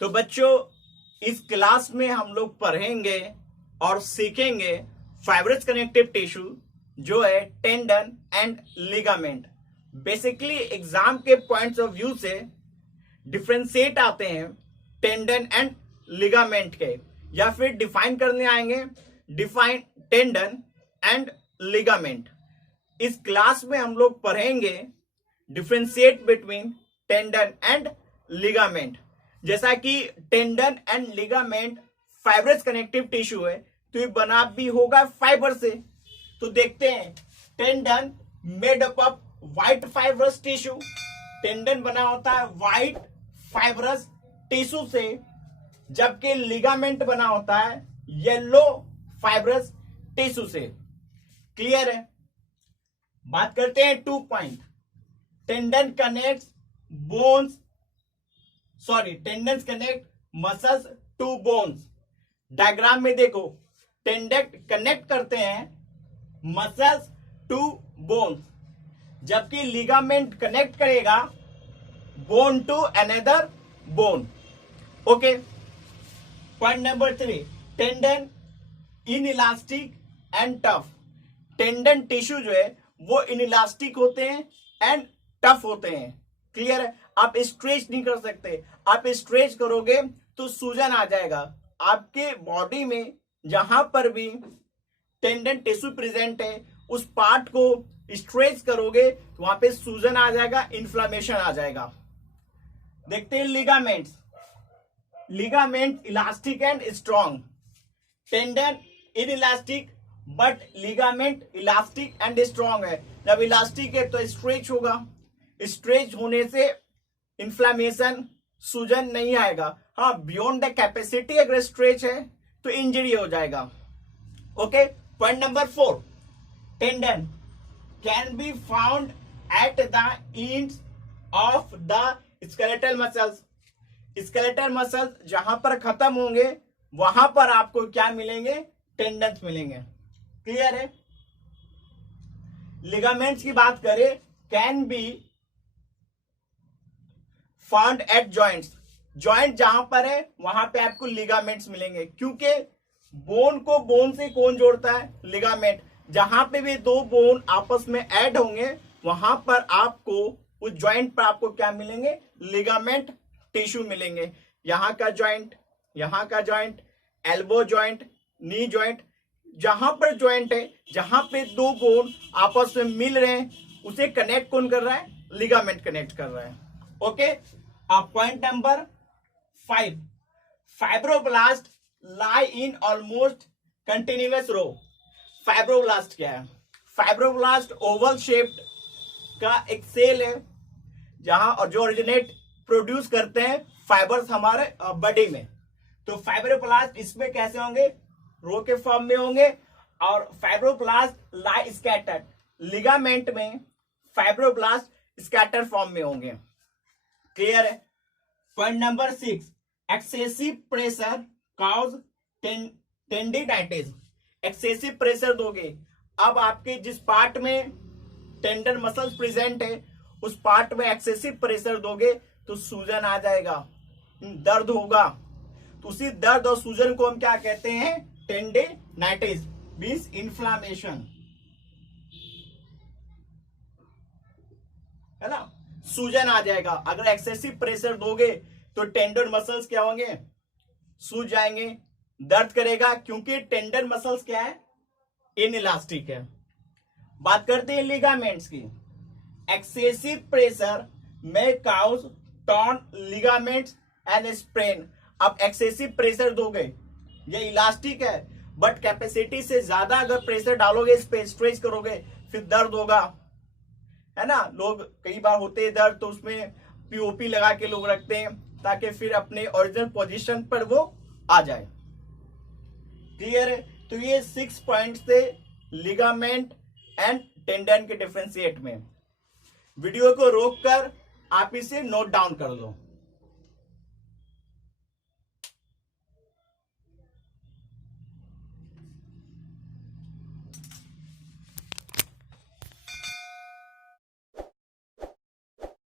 तो बच्चों, इस क्लास में हम लोग पढ़ेंगे और सीखेंगे फाइब्रस कनेक्टिव टिश्यू जो है tendon and ligament. Basically exam के पॉइंट्स ऑफ व्यू से डिफ्रेंशिएट आते हैं टेंडन एंड लिगामेंट के, या फिर डिफाइन करने आएंगे डिफाइन टेंडन एंड लिगामेंट। इस क्लास में हम लोग पढ़ेंगे differentiate between tendon and ligament. जैसा कि tendon and ligament fibrous connective tissue है, तो ये बना भी होगा फाइबर से। तो देखते हैं, tendon made up of white fibrous tissue. Tendon बना होता है व्हाइट फाइब्रस टिश्यू से, जबकि लिगामेंट बना होता है येलो फाइब्रस टिश्यू से। क्लियर है? बात करते हैं 2 point. Tendon connect bones, tendons connect muscles to bones. Diagram में देखो, टेंडन कनेक्ट करते हैं मसल्स टू बोन्स, जबकि लिगामेंट कनेक्ट करेगा bone to another bone. Okay. Point number 3, tendon inelastic and tough. Tendon tissue जो है वो इनइलास्टिक होते हैं एंड टफ होते हैं। क्लियर है? आप स्ट्रेच नहीं कर सकते। आप स्ट्रेच करोगे तो सूजन आ जाएगा। आपके बॉडी में जहां पर भी टेंडन टिश्यू प्रेजेंट है, उस पार्ट को स्ट्रेच करोगे तो वहां पे सूजन आ जाएगा, इन्फ्लामेशन आ जाएगा। देखते हैं ligaments. Ligament elastic and strong. Tendon inelastic but ligament elastic and strong है। जब इलास्टिक है तो स्ट्रेच होगा, स्ट्रेच होने से इन्फ्लामेशन, सूजन नहीं आएगा। हाँ, बियॉन्ड द कैपेसिटी अगर स्ट्रेच है तो इंजरी हो जाएगा। Okay. Point number 4, tendon can be found at the ends of the skeletal muscles. Skeletal muscles जहां पर खत्म होंगे वहां पर आपको क्या मिलेंगे? टेंडन्स मिलेंगे। क्लियर है? लिगामेंट्स की बात करें, can be found at joints. Joint जहां पर है वहां पे आपको लिगामेंट्स मिलेंगे, क्योंकि बोन को बोन से कौन जोड़ता है? लिगामेंट। जहां पे भी 2 बोन आपस में ऐड होंगे वहां पर आपको उस जॉइंट पर आपको क्या मिलेंगे? लिगामेंट टिश्यू मिलेंगे। यहां का जॉइंट, यहां का joint, elbow joint, knee joint, जहां पर जॉइंट है, जहां पे 2 बोन आपस में मिल रहे हैं, उसे कनेक्ट कौन कर रहा है? लिगामेंट कनेक्ट कर रहा है। ओके। अब point number 5, fibroblast lie in almost continuous row. Fibroblast क्या है? फाइब्रोब्लास्ट ओवल शेप्ड का एक सेल है जहां, और जो ओरिजिनेट प्रोड्यूस करते हैं फाइबर्स हमारे बॉडी में। तो फाइब्रोब्लास्ट इसमें कैसे होंगे? रो के फॉर्म में होंगे। और फाइब्रोब्लास्ट लाई स्कैटर्ड। लिगामेंट में फाइब्रोब्लास्ट स्कैटर फॉर्म में होंगे। क्लियर है? Point number 6, excessive pressure cause tendinitis. Excessive pressure दोगे, अब आपके जिस पार्ट में टेंडन मसल्स प्रेजेंट है उस पार्ट में एक्सेसिव प्रेशर दोगे तो सूजन आ जाएगा, दर्द होगा। तो उसी दर्द और सूजन को हम क्या कहते हैं? टेंडिनाइटिस मींस इन्फ्लामेशन, है ना? सूजन आ जाएगा। अगर एक्सेसिव प्रेशर दोगे तो टेंडन मसल्स क्या होंगे? सूज जाएंगे, दर्द करेगा, क्योंकि टेंडन मसल्स क्या है? इनइलास्टिक है। बात करते हैं लिगामेंट्स की। एक्सेसिव प्रेशर में cause torn ligaments and sprain. अब एक्सेसिव प्रेशर दोगे, ये इलास्टिक है, बट कैपेसिटी से ज्यादा अगर प्रेशर डालोगे, इस पे स्ट्रेच करोगे, फिर दर्द होगा, है ना? लोग कई बार होते हैं दर्द, तो उसमें पीओपी लगा के लोग रखते हैं ताकि फिर अपने ओरिजिनल पोजीशन पर वो आ जाए। क्लियर है? तो ये 6 पॉइंट्स थे लिगामेंट एंड टेंडन के डिफरेंशिएट में। वीडियो को रोककर आप इसे नोट डाउन कर लो।